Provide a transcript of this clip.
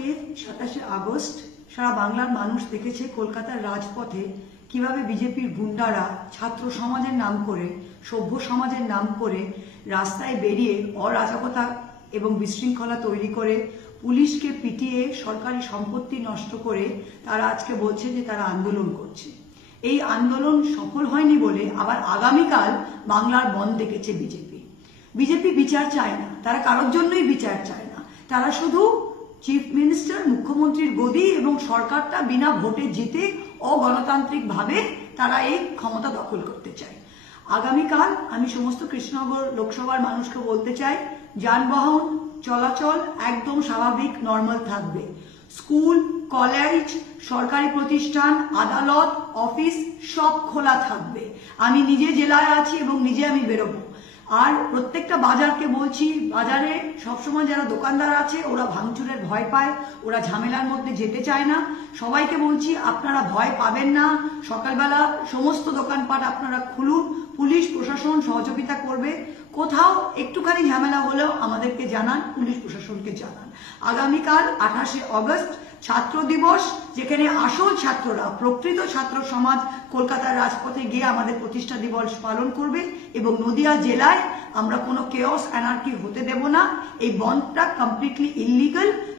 আজকে 27শে আগস্ট সারা বাংলার মানুষ দেখেছে কলকাতার রাজপথে কিভাবে বিজেপির গুন্ডারা ছাত্র সমাজের নাম করে, সভ্য সমাজের নাম করে রাস্তায় বেরিয়ে অরাজকতা এবং বিশৃঙ্খলা তৈরি করে, পুলিশকে পিটিয়ে সরকারি সম্পত্তি নষ্ট করে তারা আজকে বলছে যে তারা আন্দোলন করছে। এই আন্দোলন সফল হয়নি বলে আবার আগামীকাল বাংলার বন্ধ ডেকেছে বিজেপি বিচার চায় না, তারা কারোর জন্যই বিচার চায় না। তারা শুধু চিফ মিনিস্টার, মুখ্যমন্ত্রীর গদি এবং সরকারটা বিনা ভোটে জিতে অগণতান্ত্রিক ভাবে তারা এই ক্ষমতা দখল করতে চায়। আগামীকাল আমি সমস্ত কৃষ্ণনগর লোকসভার মানুষকে বলতে চাই, যানবাহন চলাচল একদম স্বাভাবিক নর্মাল থাকবে। স্কুল, কলেজ, সরকারি প্রতিষ্ঠান, আদালত, অফিস সব খোলা থাকবে। আমি নিজে জেলায় আছি এবং নিজে আমি বেরোবো। আর প্রত্যেকটা বাজারকে বলছি, বাজারে সবসময় যারা দোকানদার আছে ওরা ভাঙচুরের ভয় পায়, ওরা ঝামেলার মধ্যে যেতে চায় না। সবাইকে বলছি আপনারা ভয় পাবেন না, সকালবেলা সমস্ত দোকানপাট আপনারা খুলুন, পুলিশ প্রশাসন সহযোগিতা করবে। কোথাও একটুখানি ঝামেলা হলেও আমাদেরকে জানান, পুলিশ প্রশাসনকে জানান। আগামীকাল 28শে আগস্ট ছাত্র দিবস, যেখানে আসল ছাত্ররা, প্রকৃত ছাত্র সমাজ কলকাতার রাজপথে গিয়ে আমাদের প্রতিষ্ঠা দিবস পালন করবে এবং নদিয়া জেলায় আমরা কোনো কেওস অ্যানার্কি হতে দেব না। এই বন্ধটা কমপ্লিটলি ইললিগাল।